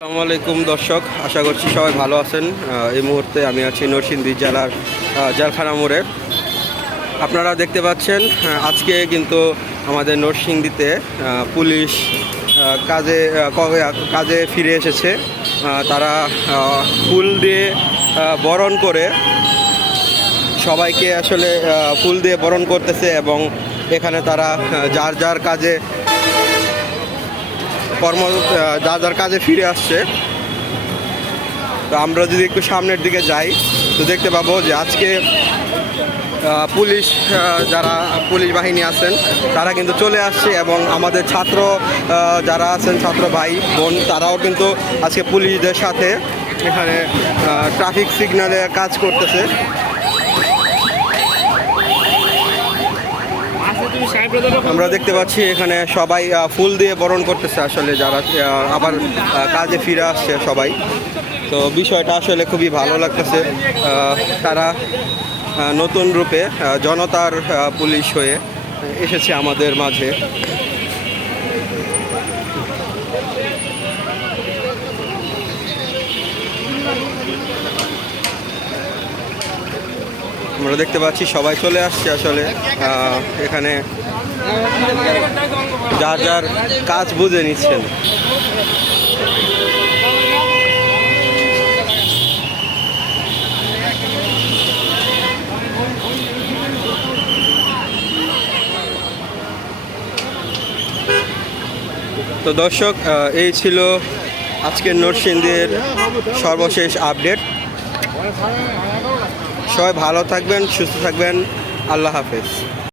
আসসালামু আলাইকুম দর্শক, আশা করছি সবাই ভালো আছেন। এই মুহূর্তে আমি আছি নরসিংদী জেলার জেলখানা মোড়ে। আপনারা দেখতে পাচ্ছেন আজকে কিন্তু আমাদের নরসিংদীতে পুলিশ কাজে ফিরে এসেছে। তারা ফুল দিয়ে বরণ করে সবাইকে আসলে ফুল দিয়ে বরণ করতেছে এবং এখানে তারা যার যার কাজে যার যার কাজে ফিরে আসছে। তো আমরা যদি একটু সামনের দিকে যাই তো দেখতে পাবো যে আজকে পুলিশ যারা পুলিশ বাহিনী আছেন তারা কিন্তু চলে আসছে এবং আমাদের ছাত্র যারা আছেন, ছাত্র ভাই বোন, তারাও কিন্তু আজকে পুলিশদের সাথে এখানে ট্রাফিক সিগন্যালে কাজ করতেছে। আমরা দেখতে পাচ্ছি এখানে সবাই ফুল দিয়ে বরণ করতেছে, আসলে যারা আবার কাজে ফিরে আসছে সবাই। তো বিষয়টা আসলে খুবই ভালো লাগতেছে। তারা নতুন রূপে জনতার পুলিশ হয়ে এসেছে আমাদের মাঝে। আমরা দেখতে পাচ্ছি সবাই চলে আসছে আসলে এখানে যার যার কাজ বুঝে নিচ্ছেন। তো দর্শক, এই ছিল আজকের নরসিংদীর সর্বশেষ আপডেট। সবাই ভালো থাকবেন, সুস্থ থাকবেন। আল্লাহ হাফেজ।